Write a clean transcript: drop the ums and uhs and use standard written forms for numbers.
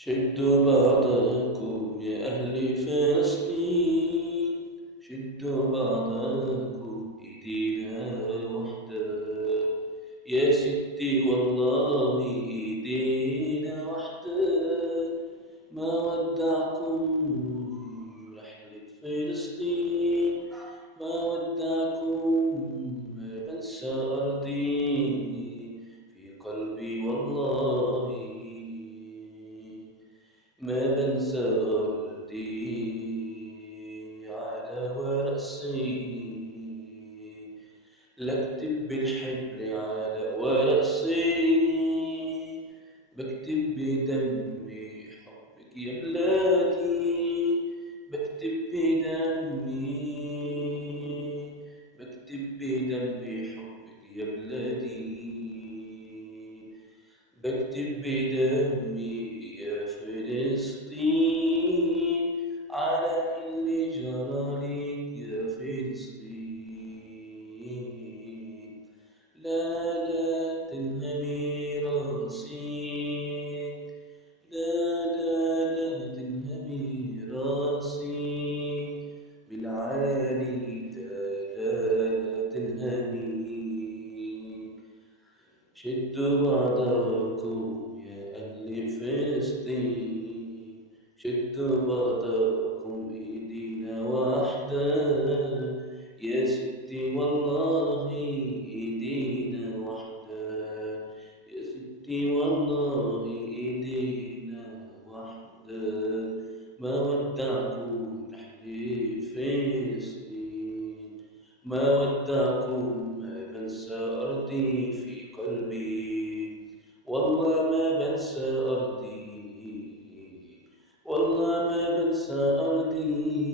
شدوا بعضكم يا أهل فلسطين، شدوا بعضكم إيدينا وحدة. يا ستي والله إيدينا وحدة. ما ودعكم رحلة فلسطين، ما ودعكم. ما بنسى أرضي في قلبي والله. ما بنسى أرضي على ورقي. لاكتب بالحبر على ورقي، بكتب بدمي حبك يا بلادي. بكتب بدمي، بكتب بدمي حبك يا بلادي. بكتب بدمي يا فلسطين على اللي جرالك يا فلسطين. لا لا تنهمي راسي، لا لا لا تنهمي راسي بالعالي. لا لا تنهمي. شدوا بعضكم يا أهل فلسطين، شدوا بعضكم إيدينا واحدة. يا ستي والله إيدينا واحدة. يا ستي والله إيدينا واحدة. ما ودعكم أهل فلسطين، ما ودعكم. ما بنسى أرضي في قلبي، والله ما بنسى أرضي، والله ما بنسى أرضي.